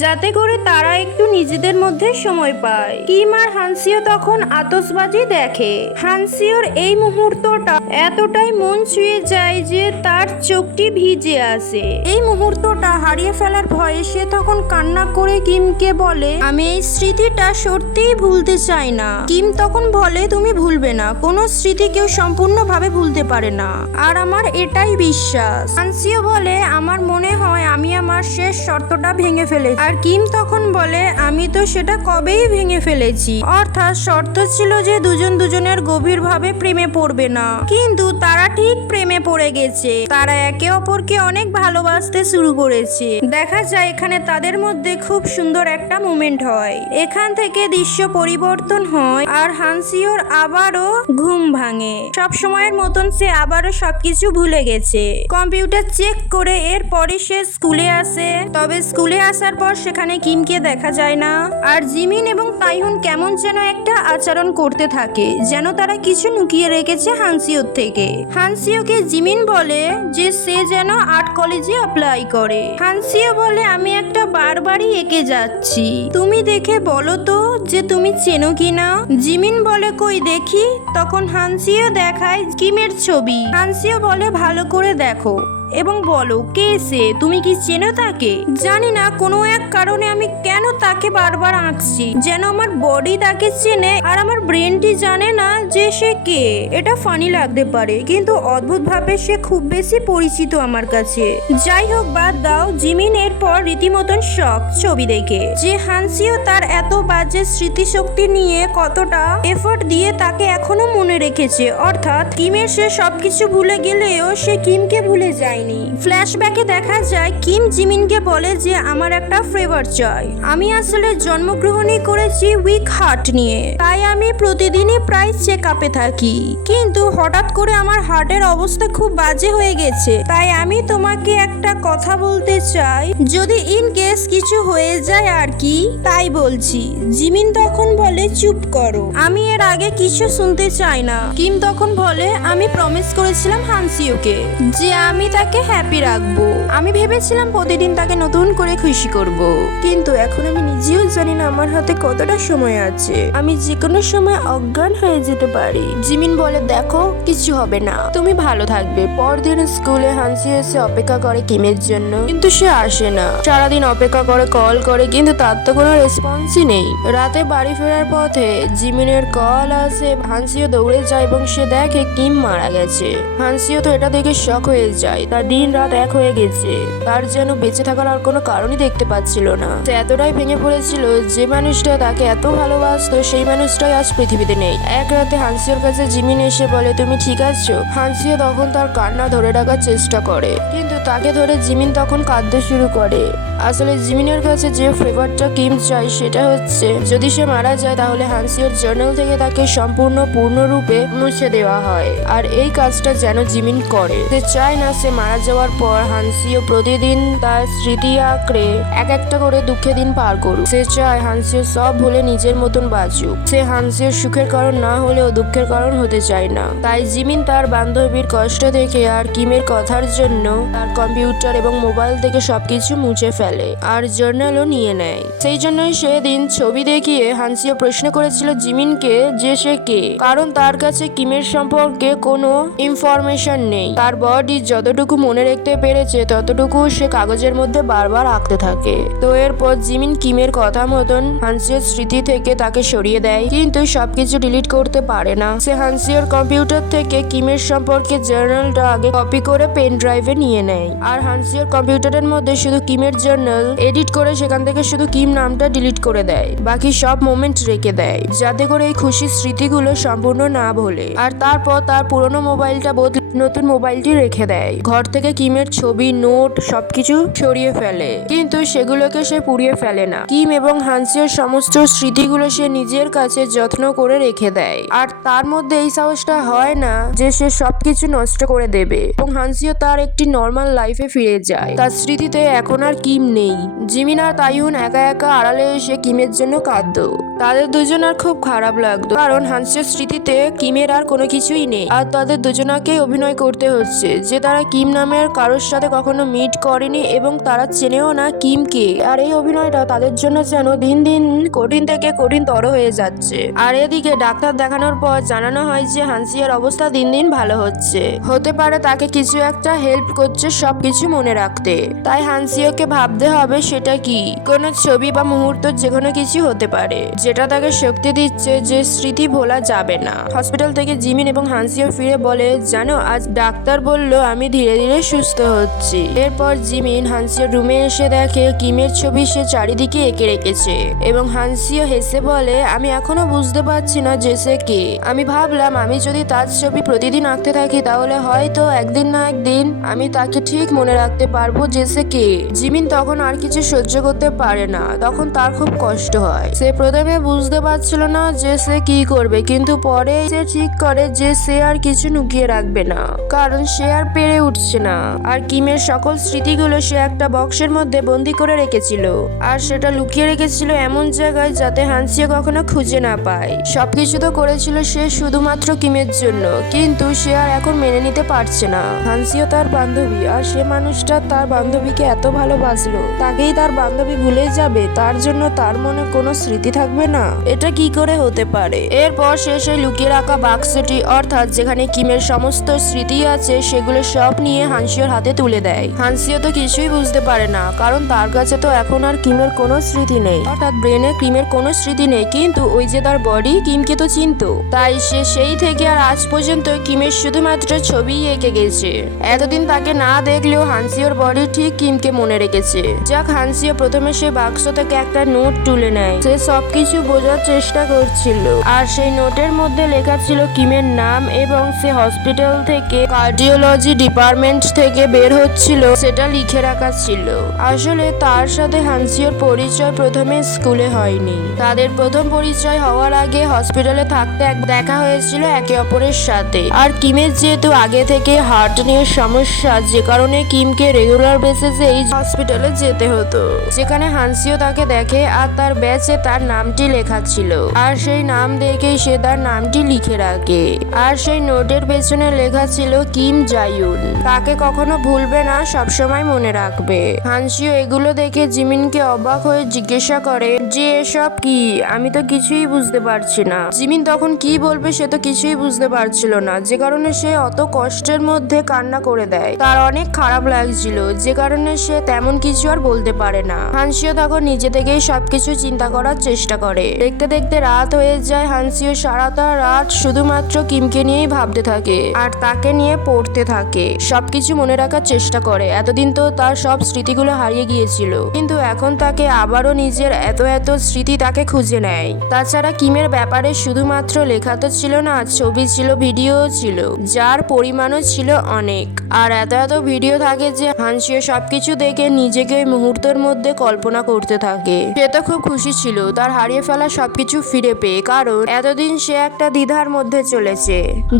যাতে করে তারা একটু নিজেদের মধ্যে সময় পায়। কিম আর হানসিও তখন আতশবাজি দেখে। হানসিওর এই মুহূর্তটা এতটাই মন ছুঁয়ে যায় যে তার চোখটি ভিজে আসে। এই মুহূর্তটা হারিয়ে ফেলার ভয়ে সে তখন কান্না করে কিমকে বলে, আমি এই স্মৃতিটা সত্যিই ভুলতে চাই না। কিম তখন বলে, তুমি ভুলবে না, কোনো স্মৃতি কেউ সম্পূর্ণভাবে ভুলতে পারে না, আর আমার এটাই বিশ্বাস। হানসিও বলে, আমার মনে হয় আমি আমার শেষ শর্তটা ভেঙে ফেলেছি। আর কিম তখন বলে, আমি তো সেটা কবেই ভেঙে ফেলেছি। অর্থাৎ শর্ত ছিল যে দুজন দুজনের গভীরভাবে প্রেমে পড়বে না, কিন্তু তারা ঠিক প্রেমে পড়ে গেছে। তারা একে অপরকে অনেক ভালোবাসতে শুরু করেছে। দেখা যায় এখানে তাদের মধ্যে খুব সুন্দর একটা মোমেন্ট হয়। এখান থেকে দৃশ্য পরিবর্তন হয় আর হানসিওর আবারও ঘুম ভাঙে। সব সময়ের মতন সে আবারও সবকিছু ভুলে গেছে। কম্পিউটার চেক করে এরপরে সে স্কুলে আসে। তবে স্কুলে আসার পর সেখানে কিমকে দেখা যায় না। আর জিমিন এবং তাইহুন কেমন যেন একটা আচরণ করতে থাকে, যেন তারা কিছু লুকিয়ে রেখেছে হানসিওর থেকে। হানসিওকে জিমিন বলে যে সে যেন আর্ট কলেজে অ্যাপ্লাই করে। হানসিও বলে, আমি একটা বারবারই এঁকে যাচ্ছি, তুমি দেখে বলো তো যে তুমি চেনো কিনা। জিমিন বলে, কই দেখি। তখন হানসিও দেখায় কিমের ছবি। হানসিও বলে, ভালো করে দেখো এবং বলো কে সে, তুমি কি চেনো তাকে? জানি না কোনো এক কারণে আমি কেন তাকে বারবার আঁকছি, যেন আমার বডি তাকে চেনে আর আমার ব্রেনটি জানে না যে সে কে। এটা ফানি লাগতে পারে, কিন্তু অদ্ভুত ভাবে সে খুব বেশি পরিচিত আমার কাছে। যাই হোক, বাদ দাও। জিমিন এরপর রীতিমতন শখ ছবি দেখে যে হানসিও তার এত বাজে স্মৃতিশক্তি নিয়ে কতটা এফোর্ট দিয়ে তাকে এখনো মনে রেখেছে। অর্থাৎ কিমের সে সবকিছু ভুলে গেলেও সে কিমকে ভুলে যায়। ফ্ল্যাশব্যাকে দেখা যায় কিম জিমিনকে বলে যে আমার একটা ফেভার চাই। আমি আসলে জন্মগ্রহণই করেছি উইক হার্ট নিয়ে, তাই আমি প্রতিদিনই প্রায় চেক আপে থাকি। কিন্তু হঠাৎ করে আমার হার্টের অবস্থা খুব বাজে হয়ে গেছে, তাই আমি তোমাকে একটা কথা বলতে চাই, যদি ইন কেস কিছু হয়ে যায় আর কি, তাই বলছি। জিমিন তখন বলে, চুপ করো, আমি এর আগে কিছু শুনতে চাই না। কিম তখন বলে, আমি প্রমিস করেছিলাম হানসিওকে যে আমি তাকে হ্যাপি রাখবো। আমি ভেবেছিলাম প্রতিদিন তাকে নতুন করে খুশি করব, কিন্তু এখন আমি নিজেও জানি না আমার হাতে কতটা সময় আছে। আমি যে কোনো সময় অজ্ঞান হয়ে যেতে পারি। জিমিন বলে, দেখো কিছু হবে না, তুমি ভালো থাকবে। পরদিন স্কুলে হানসি এসে অপেক্ষা করে কিমের জন্য, কিন্তু সে আসে না। সারাদিন অপেক্ষা করে, কল করে, কিন্তু তার তো কোনো রেসপন্সই নেই। রাতে বাড়ি ফেরার পথে জিমিনের কল আসে। হানসিও দৌড়ে যায় এবং সে দেখে কিম মারা গেছে। হানসিও তো এটা দেখে শক হয়ে যায়। তার দিন রাত এক হয়ে গেছে, তার যেন বেঁচে থাকার আর কোনো কারণই দেখতে পাচ্ছিল না। সে এতটাই ভেঙে পড়েছিল, যে মানুষটা তাকে এত ভালোবাসতো সেই মানুষটাই আজ পৃথিবীতে নেই। এক রাতে হানসিওর কাছে জিমিন এসে বলে, তুমি ঠিক আছো? হানসিও তখন তার কান্না ধরে রাখার চেষ্টা করে, কিন্তু তাকে ধরে জিমিন তখন কাঁদতে শুরু করে। আসলে জিমিনের কাছে যে ফেভারটা কিম চাই সেটা হচ্ছে, যদি সে মারা যায় তাহলে হানসিওর জার্নাল থেকে তাকে সম্পূর্ণ পূর্ণরূপে মুছে দেওয়া হয়। আর এই কাজটা যেন জিমিন করে। সে চায় না সে মারা যাওয়ার পর হানসিও প্রতিদিন তার স্মৃতি আঁকড়ে এক একটা করে দুঃখে দিন পার করুক। সে চায় হানসিও সব ভুলে নিজের মতন বাঁচুক। সে হানসিওর সুখের কারণ না হলেও দুঃখের কারণ হতে চায় না। তাই জিমিন তার বান্ধবীর কষ্ট দেখে আর কিমের কথার জন্য তার কম্পিউটার এবং মোবাইল থেকে সবকিছু মুছে ফেলে আর জার্নালও নিয়ে নেয়। সেই জন্যই সেদিন ছবি দেখিয়ে হানসিও প্রশ্ন করেছিল জিমিনকে যে সে কে, কারণ তার কাছে কিমের সম্পর্কে কোনো ইনফরমেশন নেই। তার বডি যতটুকু মনে রাখতে পেরেছে ততটুকু সে কাগজের মধ্যে বারবার আঁকতে থাকে। তো এরপর জিমিন কিমের কথা মতন হানসিওর স্মৃতি থেকে তাকে সরিয়ে দেয়, কিন্তু সবকিছু ডিলিট করতে পারে না। সে হানসিওর কম্পিউটার থেকে কিমের সম্পর্কে জার্নালটা আগে কপি করে পেন ড্রাইভে নিয়ে নেয়। আর হানসিওর কম্পিউটারের মধ্যে শুধু কিমের জার্নাল এডিট করে সেখান থেকে শুধু কিম নামটা ডিলিট করে দেয়, বাকি সব মোমেন্ট রেখে দেয় যাতে করে এই খুশির স্মৃতিগুলো সম্পূর্ণ না ভোলে। আর তারপর তার পুরনো মোবাইলটা বদলে নতুন মোবাইলটি রেখে দেয়। ঘর থেকে কিমের ছবি, নোট সবকিছু সরিয়ে ফেলে, কিন্তু সেগুলোকে সে পুড়িয়ে ফেলে না। কিম এবং হানসিওর সমস্ত স্মৃতিগুলো সে নিজের কাছে যত্ন করে রেখে দেয়, আর তার মধ্যে এই সাহসটা হয় না যে সে সবকিছু নষ্ট করে দেবে। এবং হানসিও তার একটি নর্মাল লাইফে ফিরে যায়। তার স্মৃতিতে এখন আর কিম নেই। জিমিন আর তাইহুন একা একা আড়ালে এসে কিমের জন্য কাঁদতো। তাদের দুজনের খুব খারাপ লাগতো, কারণ হানসিওর স্মৃতিতে কিমের আর কোনো কিছুই নেই, আর তাদের দুজনাকেই অভিনয় করতে হচ্ছে যে তারা কিম নামের কারোর সাথে কখনো মিট করেনি এবং তারা চেনেও না কিমকে। আর এই অভিনয়টা তাদের জন্য যেন দিন দিন কঠিন থেকে কঠিনতর হয়ে যাচ্ছে। আর এদিকে ডাক্তার দেখানোর পর জানানো হয় যে হানসিওর অবস্থা দিন দিন ভালো হচ্ছে, হতে পারে তাকে কিছু একটা হেল্প করছে সবকিছু মনে রাখতে। তাই হানসিওকে ভাবতে হবে সেটা কি, কোনো ছবি বা মুহূর্ত যে কোনো কিছু হতে পারে যেটা তাকে শক্তি দিচ্ছে যে স্মৃতি ভোলা যাবে না। হসপিটাল থেকে জিমিন এবং হানসিও ফিরে বলে, জানো আজ ডাক্তার বলল আমি ধীরে ধীরে সুস্থ হচ্ছি। এরপর জিমিন হানসিওর রুমে এসে দেখে কিমের ছবি সে চারিদিকে এঁকে রেখেছে, এবং হানসিও হেসে বলে, আমি এখনো বুঝতে পারছি না যে সে কে। আমি ভাবলাম আমি যদি তার ছবি প্রতিদিন আঁকতে থাকি তাহলে হয়তো একদিন না একদিন আমি তাকে ঠিক মনে রাখতে পারবো যে সে কে। জিমিন তখন আর কিছু সহ্য করতে পারে না, তখন তার খুব কষ্ট হয়। সে প্রথমে বুঝতে পারছিল না যে সে কি করবে, কিন্তু পরে সে ঠিক করে যে সে আর কিছু লুকিয়ে রাখবে না, কারণ সে আর পেরে উঠছে না। আর কিমের সকল স্মৃতিগুলো সে একটা বক্সের মধ্যে বন্দি করে রেখেছিল, আর সেটা লুকিয়ে রেখেছিল এমন জায়গায় যাতে হানসিও কখনো খুঁজে না পায়। সবকিছু তো করেছিল সে শুধুমাত্র কিমের জন্য, কিন্তু সে আর এখন মেনে নিতে পারছে না হানসিও তার বান্ধবী, আর সে মানুষটা তার বান্ধবীকে এত ভালোবাসলো, তাকেই তার বান্ধবী ভুলে যাবে, তার জন্য তার মনে কোনো স্মৃতি থাকবে না। এটা কি করে হতে পারে? এরপর সে সেই লুকিয়ে রাখা বাক্সটি, অর্থাৎ যেখানে কিমের সমস্ত স্মৃতি আছে সেগুলো সব নিয়ে হানসিওর হাতে তুলে দেয়। হানসিও তো কিছুই বুঝতে পারে না, কারণ তার কাছে তো এখন আর কিমের কোনো স্মৃতি নেই, অর্থাৎ ব্রেনে কিমের কোনো স্মৃতি নেই, কিন্তু ওই যে তার বডি কিমকে তো চিনতো। তাই সে সেই থেকে আর আজ পর্যন্ত কিমের শুধুমাত্র ছবি এঁকে গেছে। এতদিন তাকে না দেখলেও হানসিওর বডি ঠিক কিমকে মনে রেখেছে। যাক, হানসিও প্রথমে সে বাক্স থেকে একটা নোট তুলে নেয়। সে সবকিছু বোঝার চেষ্টা করছিল, আর সেই নোটের মধ্যে লেখা ছিল কিমের নাম, এবং সে হসপিটাল থেকে কার্ডিওলজি ডিপার্টমেন্ট থেকে বের হচ্ছিল সেটা লিখে রাখা ছিল। আসলে তার সাথে হানসিওর পরিচয় প্রথমে স্কুলে হয়নি, তাদের প্রথম পরিচয় হওয়ার আগে হসপিটালে থাকতে দেখা হয়েছিল একে অপরের সাথে। আর কিমের যেহেতু আগে থেকে হার্ট নিয়ে সমস্যা, যে কারণে কিমকে রেগুলার বেসিসে এই হসপিটালে যেতে হতো, যেখানে হানসিও তাকে দেখে আর তার ব্যাচে তার নামটি লেখা ছিল, আর সেই নাম দেখেই সে তার নামটি লিখে রাখে। আর সেই নোটের পেছনে লেখা ছিল কিম জায়ুন, তাকে কখনো ভুলবে না, সবসময় মনে রাখবে। হানসিও এগুলো দেখে জিমিনকে অবাক হয়ে জিজ্ঞাসা করে যে এসব কি, আমি তো কিছুই বুঝতে পারছি না। জিমিন তখন কি বলবে সে তো কিছুই বুঝতে পারছিল না, যে কারণে সে অত কষ্টের মধ্যে কান্না করে দেয়। তার অনেক খারাপ লাগছিল, যে কারণে সে তেমন কিছু আর বলতে পারে না। হানসিও তখন নিজে থেকেই সবকিছু চিন্তা করার চেষ্টা করে। দেখতে দেখতে রাত হয়ে যায়। হানসিও সারাটা রাত শুধুমাত্র কিমকে নিয়েই ভাবতে থাকে, আর তাকে নিয়ে পড়তে থাকে, সবকিছু মনে রাখার চেষ্টা করে। এতদিন তো তার সব স্মৃতিগুলো হারিয়ে গিয়েছিল, কিন্তু এখন তাকে আবারও নিজের এত এত স্মৃতি তাকে খুঁজে নেয়। তাছাড়া কিমের ব্যাপারে শুধুমাত্র লেখা তো ছিল না, ছবি ছিল, ভিডিও ছিল, যার পরিমাণও ছিল অনেক। আর এত এত ভিডিও থাকে যে হানসিও সবকিছু দেখে নিজেকে ওই মুহূর্তের মধ্যে কল্পনা করতে থাকে। সে তো খুব খুশি ছিল তার হারিয়ে ফেলা সবকিছু ফিরে পেয়ে, কারণ এতদিন সে একটা দ্বিধার মধ্যে চলেছে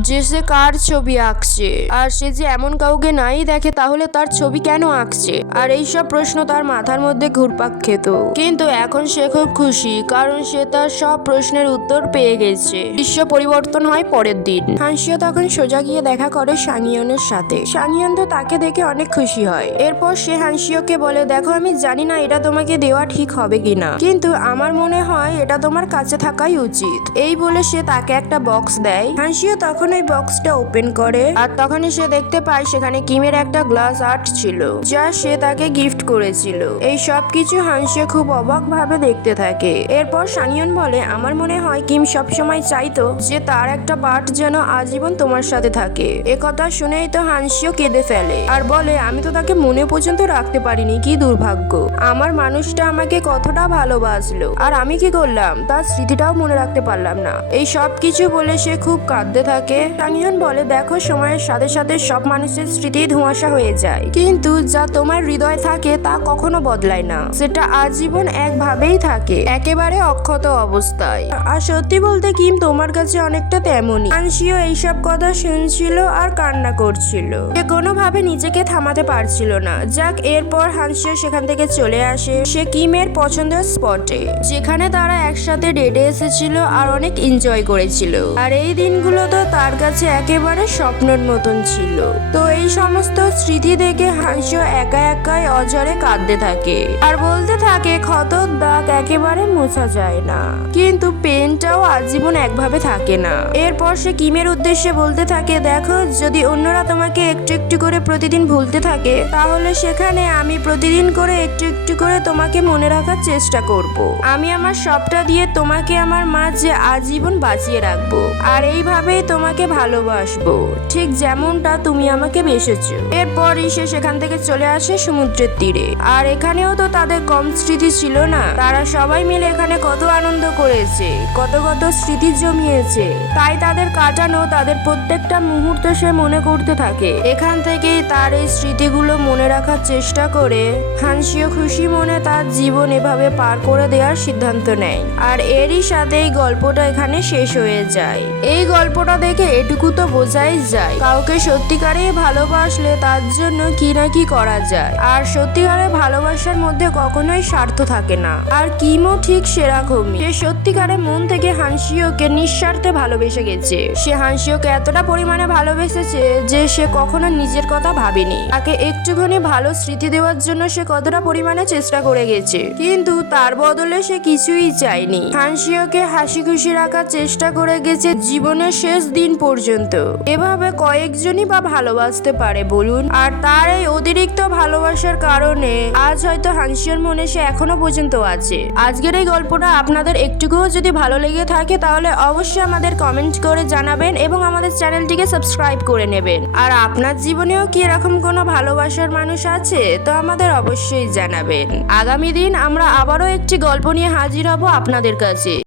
যে সে কার ছবি আঁকছে, আর সে যে এমন কাউকে নাই দেখে তাহলে তার ছবি কেন আঁকছে, আর এইসব প্রশ্ন তার মাথার মধ্যে ঘুরপাক খেত। কিন্তু এখন সে খুব খুশি, কারণ সে তার সব প্রশ্নের উত্তর পেয়ে গেছে। দৃশ্য পরিবর্তন হয় পরের দিন। হানসিও তখন সোজা গিয়ে দেখা করে সাংইয়নের সাথে। সাংইয়ন তো তাকে দেখে অনেক খুশি হয়। এরপর সে হানসিওকে বলে, দেখো আমি জানি না এটা তোমাকে দেওয়া ঠিক হবে কিনা, কিন্তু আমার মনে হয় এটা তোমার কাছে থাকাই উচিত। এই বলে সে তাকে একটা বক্স দেয়। হানসিও তখন ওই বক্সটা ওপেন করে, আর তখনই সে দেখতে পায় সেখানে কিমের একটা গ্লাস আর্ট ছিল, যা সে তাকে গিফট করেছিল। এই সব কিছু হানসিও খুব অবাক ভাবে দেখতে থাকে। এরপর সাংইয়ন বলে, আমার মনে হয় কিম সবসময় চাইতো যে তার একটা পার্ট যেন আজীবন তোমার সাথে থাকে। একথা শুনেই তো হানসিও কেঁদে ফেলে, আর বলে, আমি তো তাকে মনে পর্যন্ত রাখতে পারিনি, কি দুর্ভাগ্য, আমার মানুষটা আমাকে কতটা ভালোবাসলো আর আমি কি করলাম তার স্মৃতিটাও মনে রাখতে পারলাম না। এই সব কিছু বলে সে খুব কাঁদতে থাকে। সাংহিয়ন বলে, দেখো সময়ের সাথে সাথে সব মানুষের স্মৃতি ধোঁয়াশা হয়ে যায়, কিন্তু যা তোমার হৃদয় থাকে তা কখনো বদলায় না, সেটা আজীবন একভাবেই থাকে, একেবারে অক্ষত অবস্থায়। আর সত্যি বলতে কিম তোমার কাছে অনেকটা তেমনই। হানসিও এইসব কথা শুনছিল আর কান্না করছিল, সে কোনোভাবে নিজেকে থামাতে পারছিল না। যাক, এরপর হানসিও সেখান থেকে চলে আসে সে কিমের পছন্দের স্পটে, যেখানে তারা একসাথে ডেটে এসেছিল আর অনেক এনজয় করেছিল। আর এই দিনগুলো তো তার কাছে একেবারে স্বপ্নের মতন ছিল। তো এই সমস্ত স্মৃতি দেখে হানসিও একা একাই অঝরে কাঁদতে থাকে আর বলতে থাকে ক্ষতর দাগ একেবারে মোছা যায় না, কিন্তু পেনটাও আজীবন একভাবে থাকে না। এরপর সে কিমের উদ্দেশ্যে বলতে থাকে, দেখো যদি অন্যরা তোমাকে একটু একটু করে প্রতিদিন ভুলতে থাকে, তাহলে সেখানে আমি প্রতিদিন করে একটু একটু করে তোমাকে মনে রাখার চেষ্টা করব। আমি আমার সবটা দিয়ে তোমাকে আমার মাঝে আজীবন বাঁচিয়ে রাখবো আর এইভাবেই তোমাকে ভালোবাসবো, ঠিক যেমনটা তুমি আমাকে বেসেছো। এরপরই সে সেখান থেকে চলে আসে সমুদ্রের তীরে। আর এখানেও তো তাদের কম স্মৃতি ছিল না, তারা সবাই মিলে এখানে কত আনন্দ করেছে, কত কত স্মৃতি জমিয়েছে। তাই তাদের কাটানো তাদের প্রত্যেকটা মুহূর্ত সে মনে করতে থাকে। এখান থেকেই তার এই স্মৃতিগুলো মনে রাখার চেষ্টা করে হানসিও খুশি মনে তার জীবন এভাবে পার করে দেওয়ার সিদ্ধান্ত নেয়। আর এরই সাথে এই গল্পটা এখানে শেষ হয়ে যায়। এই গল্পটা দেখে এটুকু তো বোঝাই যায়, কাউকে সত্যিকারে ভালোবাসলে তার জন্য কি না কি করা যায়। আর সত্যিকারে ভালোবাসার মধ্যে কখনোই স্বার্থ থাকে না। আর কিমও ঠিক সেরকমই, সে সত্যিকারে মন থেকে হানসিওকে নিঃস্বার্থে ভালোবেসে গেছে। সে হানসিওকে এতটা পরিমাণে ভালোবেসেছে যে সে কখনো নিজের কথা ভাবেনি। তাকে একটুখানি ভালো স্মৃতি দেওয়ার জন্য সে কতটা পরিমাণে চেষ্টা করে গেছে, কিন্তু তার বদলে সে কিছুই চায়নি। হানসিওকে হাসি খুশি রাখার চেষ্টা করে গেছে জীবনের শেষ দিন পর্যন্ত। এভাবে কয়েকজনই বা ভালোবাসতে পারে বলুন? আর তার এই অতিরিক্ত ভালোবাসার কারণে আজ হয়তো হানসিওর মনে সে এখনো পর্যন্ত আছে। আজকের এই গল্পটা আপনাদের একটুকুও যদি ভালো লেগে থাকে তাহলে অবশ্যই আমাদের কমেন্ট করে জানাবেন এবং আমাদের চ্যানেলটিকে সাবস্ক্রাইব করে নেবেন। আর আপনার জীবনেও কি এরকম কোনো ভালোবাসার মানুষ আছে তো আমাদের অবশ্যই জানাবেন। আগামী দিন আমরা আবারও একটি গল্প নিয়ে হাজির হব আপনাদের কাছে।